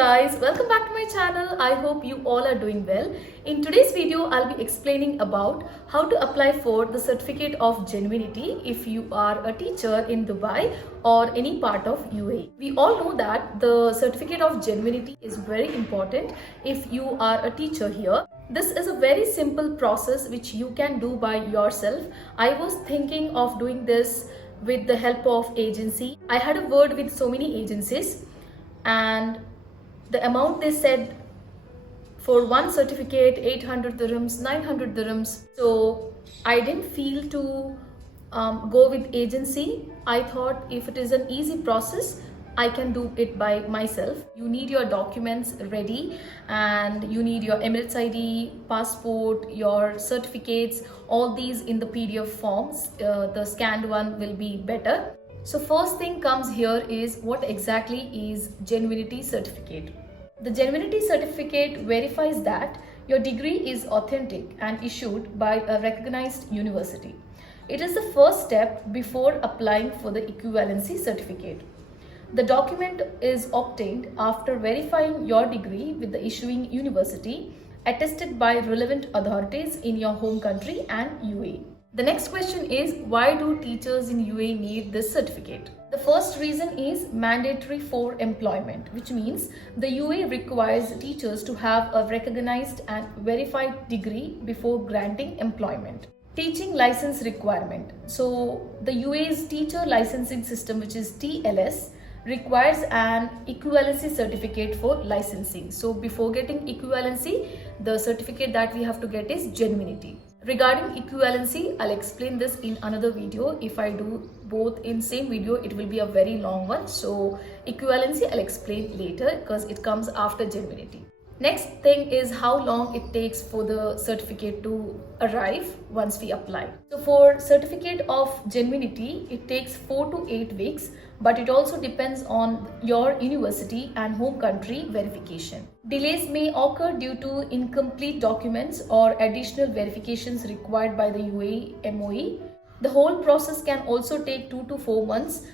guys, welcome back to my channel. I hope you all are doing well. In today's video, I'll be explaining about how to apply for the certificate of genuinity if you are a teacher in Dubai or any part of UAE. We all know that the certificate of genuinity is very important if you are a teacher here. This is a very simple process which you can do by yourself. I was thinking of doing this with the help of agency. I had a word with so many agencies, and the amount they said for one certificate 800 dirhams, 900 dirhams. So I didn't feel to go with agency. I thought if it is an easy process, I can do it by myself. You need your documents ready and you need your Emirates ID, passport, your certificates, all these in the PDF forms. The scanned one will be better. So first thing comes here is what exactly is Genuinity Certificate. The Genuinity Certificate verifies that your degree is authentic and issued by a recognized university. It is the first step before applying for the equivalency certificate. The document is obtained after verifying your degree with the issuing university, attested by relevant authorities in your home country and UAE. The next question is, why do teachers in UAE need this certificate? The first reason is mandatory for employment, which means the UAE requires teachers to have a recognized and verified degree before granting employment. Teaching license requirement. So the UAE's teacher licensing system, which is TLS, requires an equivalency certificate for licensing. So before getting equivalency, the certificate that we have to get is genuinity. Regarding equivalency, I'll explain this in another video. If I do both in same video, it will be a very long one. So equivalency I'll explain later because it comes after genuinity. Next thing is how long it takes for the certificate to arrive once we apply. So for certificate of genuinity, it takes 4 to 8 weeks, but it also depends on your university and home country verification. Delays may occur due to incomplete documents or additional verifications required by the UAE MOE. The whole process can also take 2 to 4 months,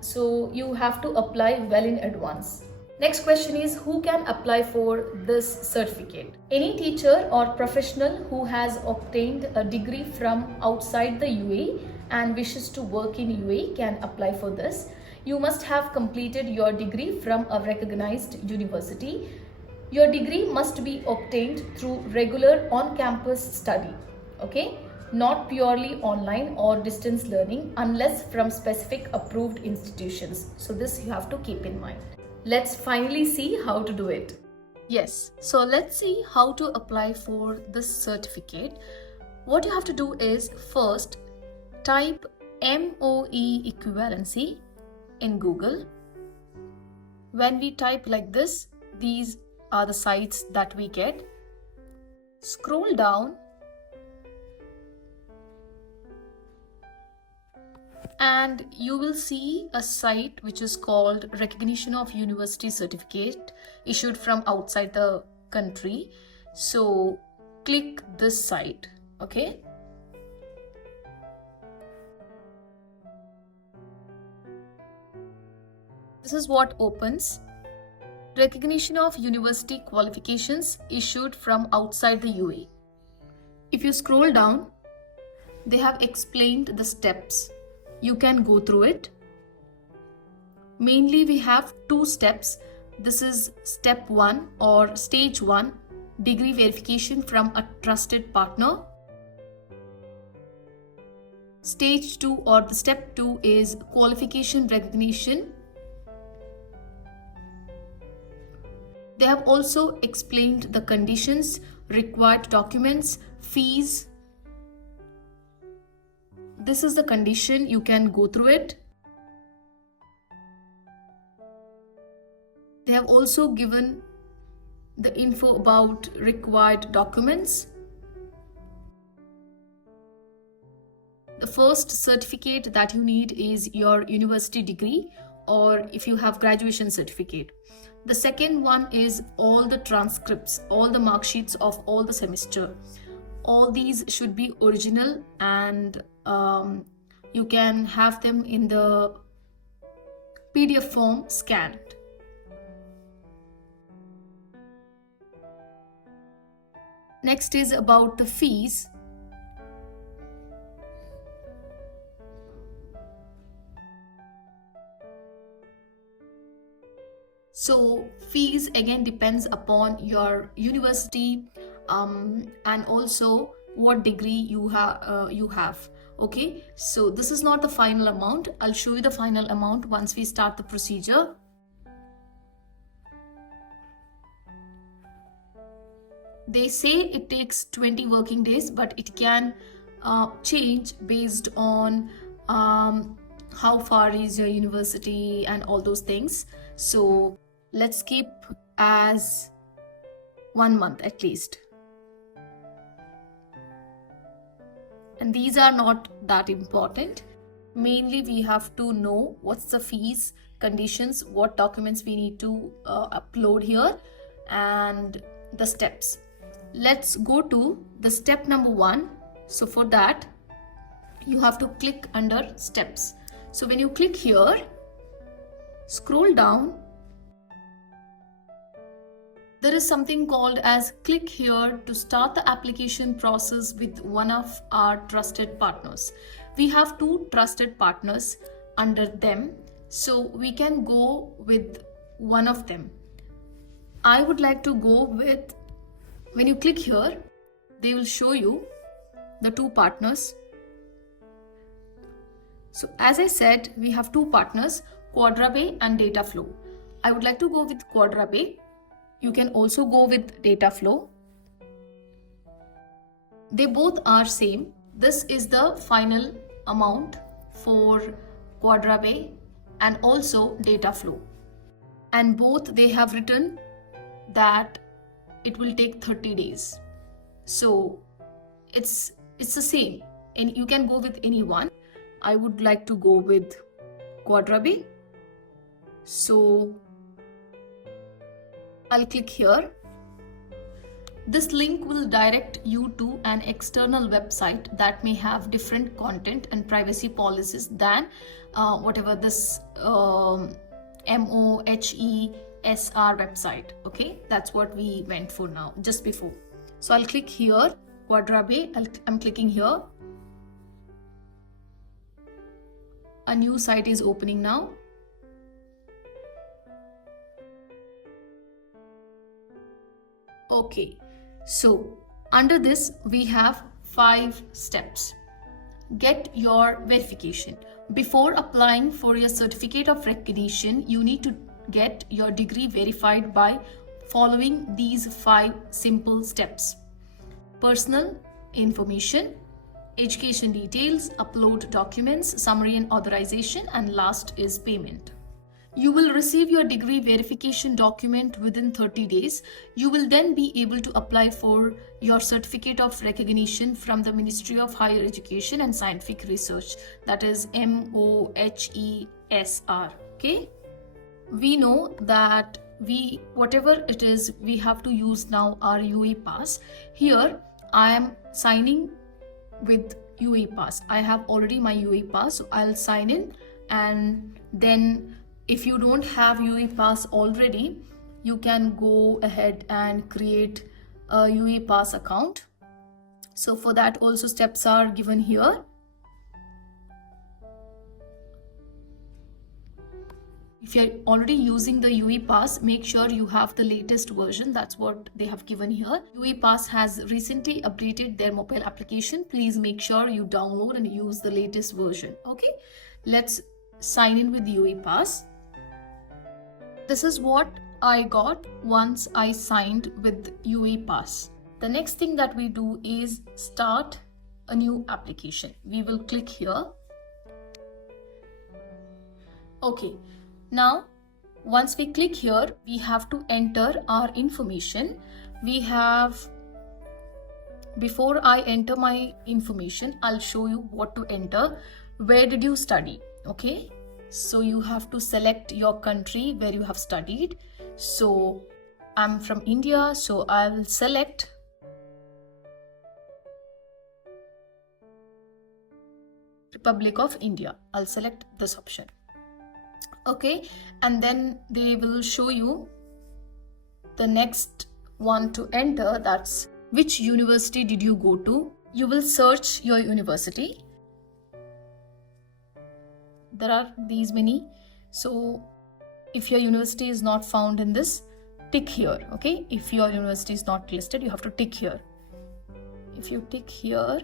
so you have to apply well in advance. Next question is, who can apply for this certificate? Any teacher or professional who has obtained a degree from outside the UAE and wishes to work in UAE can apply for this. You must have completed your degree from a recognized university. Your degree must be obtained through regular on-campus study, okay? Not purely online or distance learning unless from specific approved institutions. So this you have to keep in mind. Let's finally see how to do it. Yes, so let's see how to apply for this certificate. What you have to do is first type MOE equivalency in Google. When we type like this, these are the sites that we get. Scroll down and you will see a site which is called Recognition of University Certificate issued from outside the country. So click this site, okay? This is what opens. Recognition of University Qualifications issued from outside the UAE. If you scroll down, they have explained the steps. You can go through it. Mainly we have 2 steps. This is step 1 or stage 1, degree verification from a trusted partner. Stage 2 or the step 2 is qualification recognition. They have also explained the conditions, required documents, fees. This is the condition, you can go through it. They have also given the info about required documents. The first certificate that you need is your university degree, or if you have graduation certificate. The second one is all the transcripts, all the mark sheets of all the semester. All these should be original and you can have them in the PDF form scanned. Next is about the fees. So fees again depends upon your university and also what degree you have. Okay, so this is not the final amount. I'll show you the final amount once we start the procedure. They say it takes 20 working days, but it can change based on how far is your university and all those things. So let's keep as 1 month at least. And these are not that important. Mainly we have to know what's the fees, conditions, what documents we need to upload here, and the steps. Let's go to the step number 1. So for that, you have to click under steps. So when you click here, scroll down, there is something called as click here to start the application process with one of our trusted partners. We have 2 trusted partners under them, so we can go with one of them. I would like to go with, when you click here, they will show you the 2 partners. So as I said, we have 2 partners, Quadrapay and Dataflow. I would like to go with Quadrapay. You can also go with Dataflow. They both are same. This is the final amount for Quadrapay and also Dataflow. And both they have written that it will take 30 days. So it's the same, and you can go with any one. I would like to go with Quadrapay. So I'll click here. This link will direct you to an external website that may have different content and privacy policies than whatever this MOHESR website. Okay, that's what we went for now, just before. So I'll click here, Quadrapay. I'm clicking here. A new site is opening now. Okay, so under this we have 5 steps. Get your verification. Before applying for your certificate of recognition, you need to get your degree verified by following these 5 simple steps. Personal information, education details, upload documents, summary and authorization, and last is payment. You will receive your degree verification document within 30 days. You will then be able to apply for your certificate of recognition from the Ministry of Higher Education and Scientific Research, that is MOHESR. Okay, we know that whatever it is, we have to use now our UAE pass. Here I am signing with UAE pass. I have already my UAE pass, so I'll sign in, and then if you don't have UAE pass already, you can go ahead and create a UAE pass account. So for that also steps are given here. If you're already using the UAE pass, make sure you have the latest version. That's what they have given here. UAE pass has recently updated their mobile application. Please make sure you download and use the latest version. Okay, let's sign in with UAE pass. This is what I got once I signed with UAE pass. The next thing that we do is start a new application. We will click here. Okay, now once we click here, we have to enter our information. Before I enter my information, I'll show you what to enter. Where did you study? Okay, so you have to select your country where you have studied. So I'm from India, so I will select Republic of India. I'll select this option. Okay, and then they will show you the next one to enter, that's which university did you go to? You will search your university. There are these many. So if your university is not found in this, tick here. Okay, if your university is not listed, you have to tick here. If you tick here,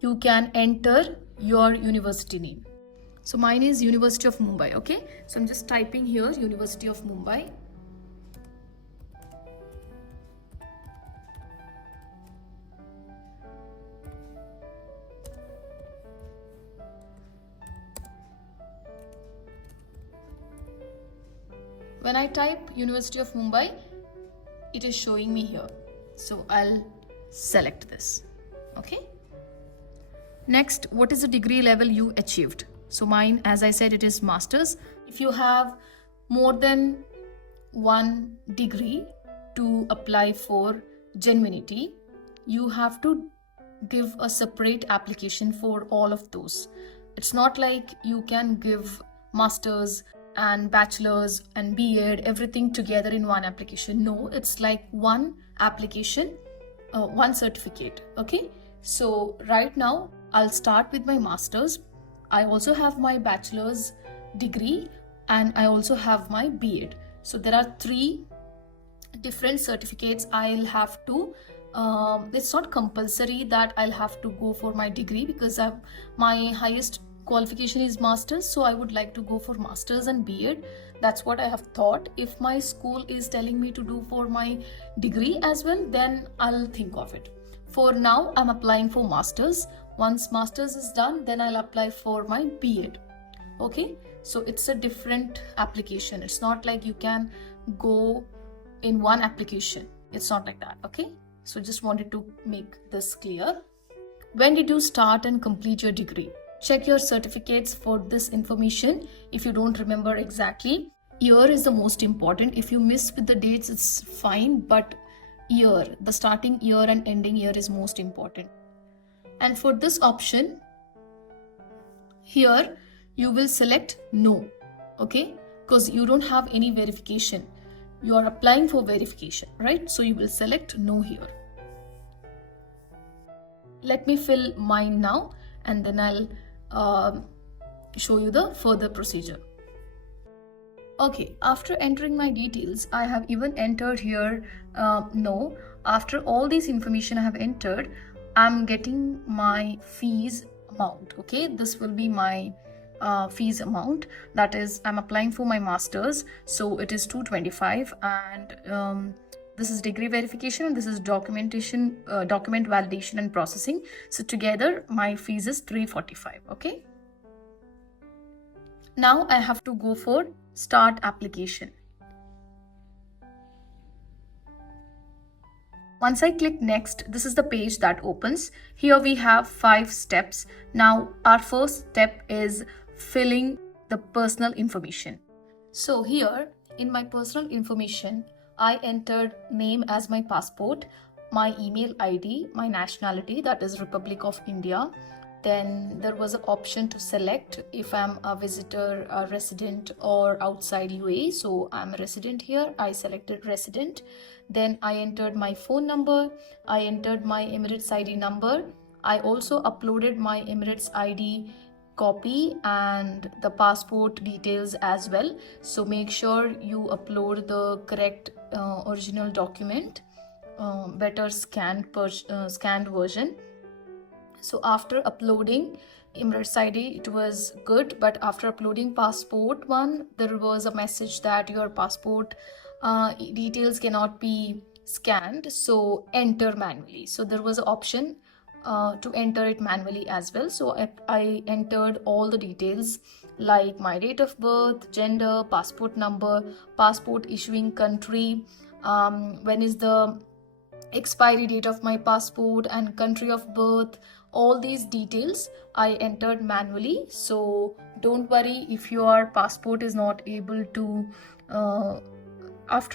you can enter your university name. So mine is University of Mumbai. Okay, so I'm just typing here University of Mumbai. When I type University of Mumbai, it is showing me here. So I'll select this. Okay. Next, what is the degree level you achieved? So mine, as I said, it is master's. If you have more than one degree to apply for Genuinity, you have to give a separate application for all of those. It's not like you can give master's and bachelor's and B.Ed everything together in one application. No, it's like one application, one certificate. Okay, so right now I'll start with my master's. I also have my bachelor's degree and I also have my B.Ed. So there are 3 different certificates I'll have to. It's not compulsory that I'll have to go for my degree because my highest qualification is master's, so I would like to go for master's and B.Ed. That's what I have thought. If my school is telling me to do for my degree as well, then I'll think of it. For now, I'm applying for master's. Once master's is done, then I'll apply for my B.Ed. Okay, so it's a different application. It's not like you can go in one application. It's not like that. Okay, so just wanted to make this clear. When did you start and complete your degree? Check your certificates for this information if you don't remember exactly. Year is the most important. If you miss with the dates, it's fine, but year, the starting year and ending year is most important. And for this option, here you will select no, okay? Because you don't have any verification. You are applying for verification, right? So you will select no here. Let me fill mine now and then I'll show you the further procedure. Okay, after entering my details, I have even entered here no. After all this information I have entered, I'm getting my fees amount. Okay, this will be my fees amount. That is, I'm applying for my master's, so it is 225, and this is degree verification and this is document validation and processing. So together my fees is 345. Okay, now I have to go for start application. Once I click next, this is the page that opens. Here we have 5 steps. Now our first step is filling the personal information. So here in my personal information, I entered name as my passport, my email ID, my nationality, that is Republic of India. Then there was an option to select if I'm a visitor, a resident, or outside UAE. So I'm a resident here. I selected resident. Then I entered my phone number. I entered my Emirates ID number. I also uploaded my Emirates ID copy and the passport details as well. So make sure you upload the correct original document, better scanned version. So after uploading Emirates ID, it was good, but after uploading passport one, there was a message that your passport details cannot be scanned, so enter manually. So there was an option to enter it manually as well. So I entered all the details like my date of birth, gender, passport number, passport issuing country, when is the expiry date of my passport, and country of birth. All these details I entered manually. So don't worry if your passport is not able to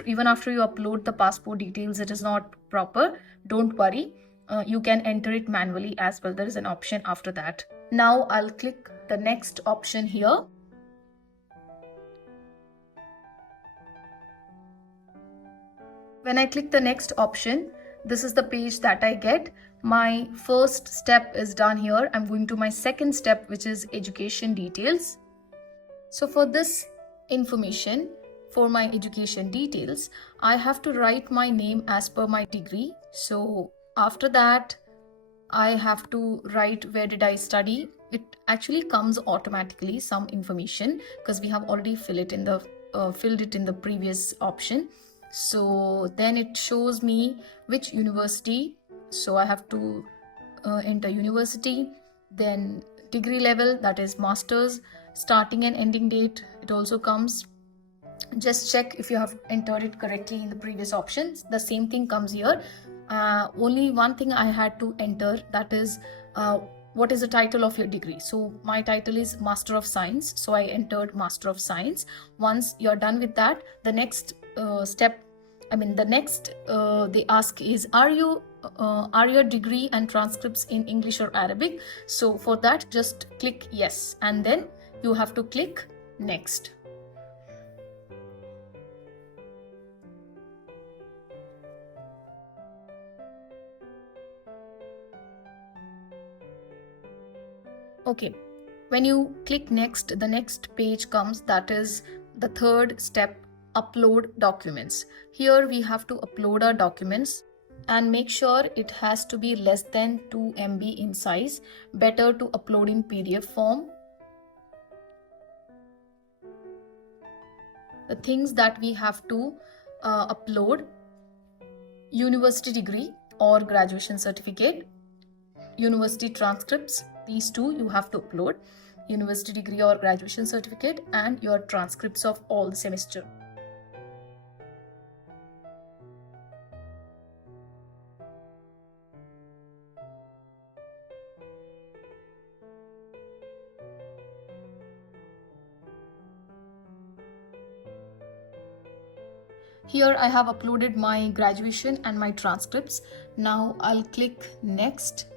even after you upload the passport details, it is not proper. Don't worry, you can enter it manually as well. There is an option after that. Now I'll click the next option here. When I click the next option, this is the page that I get. My first step is done here. I'm going to my second step, which is education details. So for this information, for my education details, I have to write my name as per my degree. So after that, I have to write where did I study. It actually comes automatically, some information, because we have already filled it in the previous option. So then it shows me which university. So I have to enter university, then degree level, that is master's, starting and ending date. It also comes. Just check if you have entered it correctly in the previous options. The same thing comes here. Only one thing I had to enter, that is what is the title of your degree. So my title is Master of Science, so I entered Master of Science. Once you're done with that, the next they ask is, are your degree and transcripts in English or Arabic? So for that, just click yes, and then you have to click next. Okay, when you click next, the next page comes, that is the third step, upload documents. Here we have to upload our documents and make sure it has to be less than 2 MB in size. Better to upload in PDF form. The things that we have to upload: university degree or graduation certificate, university transcripts. These two you have to upload: university degree or graduation certificate, and your transcripts of all the semester. Here I have uploaded my graduation and my transcripts. Now I'll click next.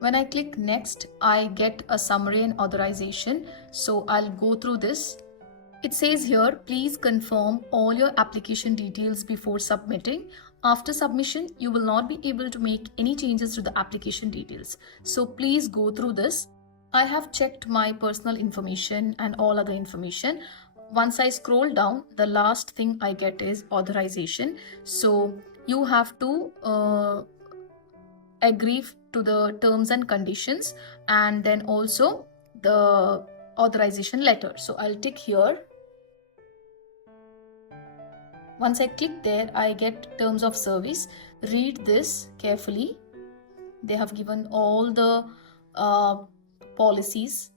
When I click next, I get a summary and authorization. So I'll go through this. It says here, please confirm all your application details before submitting. After submission, you will not be able to make any changes to the application details. So please go through this. I have checked my personal information and all other information. Once I scroll down, the last thing I get is authorization. So you have to agree to the terms and conditions, and then also the authorization letter. So I'll tick here. Once I click there, I get terms of service. Read this carefully. They have given all the policies.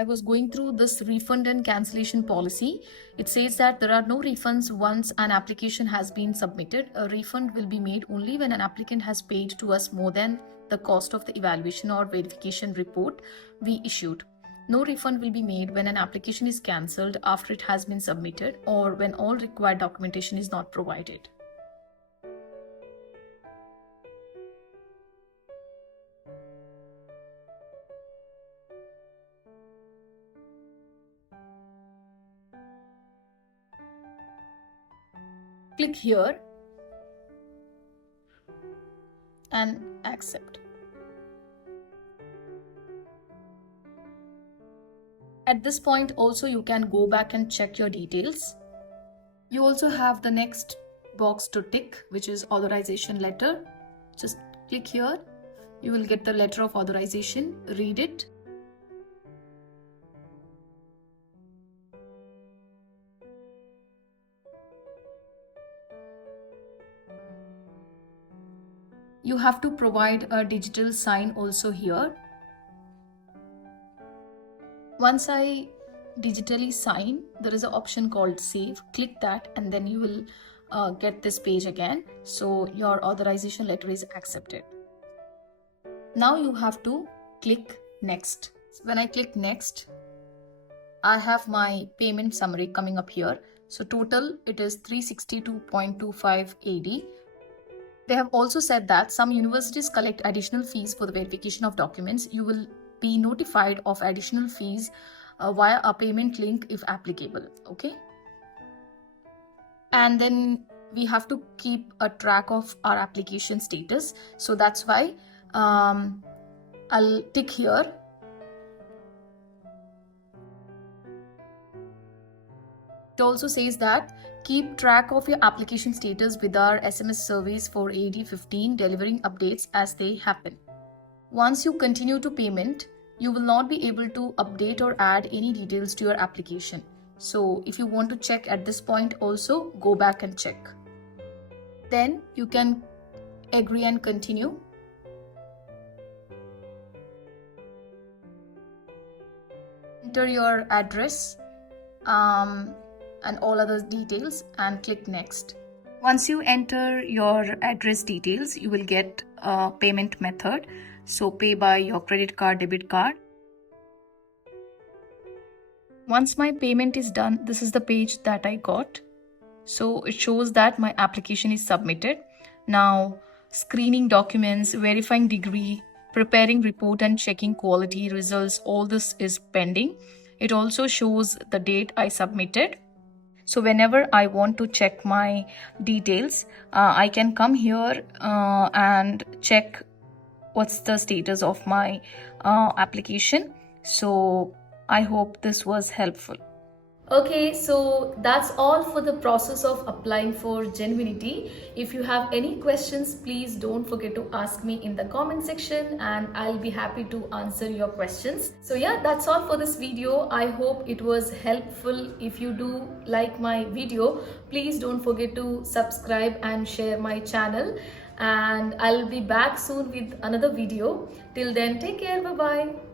I was going through this refund and cancellation policy. It says that there are no refunds once an application has been submitted. A refund will be made only when an applicant has paid to us more than the cost of the evaluation or verification report we issued. No refund will be made when an application is cancelled after it has been submitted, or when all required documentation is not provided. Click here and accept. At this point also you can go back and check your details. You also have the next box to tick, which is authorization letter. Just click here. You will get the letter of authorization. Read it. You have to provide a digital sign also here. Once I digitally sign, there is an option called save. Click that and then you will get this page again. So your authorization letter is accepted. Now you have to click next. When I click next, I have my payment summary coming up here. So total it is 362.25 AD. They have also said that some universities collect additional fees for the verification of documents. You will be notified of additional fees via a payment link if applicable. Okay. and then we have to keep a track of our application status. So that's why I'll tick here. It also says that keep track of your application status with our SMS service for AD15, delivering updates as they happen. Once you continue to payment, you will not be able to update or add any details to your application. So if you want to check at this point also, go back and check. Then you can agree and continue. Enter your address and all other details and click next. Once you enter your address details, you will get a payment method. So pay by your credit card, debit card. Once my payment is done, this is the page that I got. So it shows that my application is submitted. Now screening documents, verifying degree, preparing report and checking quality results, all this is pending. It also shows the date I submitted. So whenever I want to check my details, I can come here and check what's the status of my application. So I hope this was helpful. Okay, so that's all for the process of applying for Genuinity. If you have any questions, please don't forget to ask me in the comment section and I'll be happy to answer your questions. So yeah, that's all for this video. I hope it was helpful. If you do like my video, please don't forget to subscribe and share my channel. And I'll be back soon with another video. Till then, take care. Bye-bye.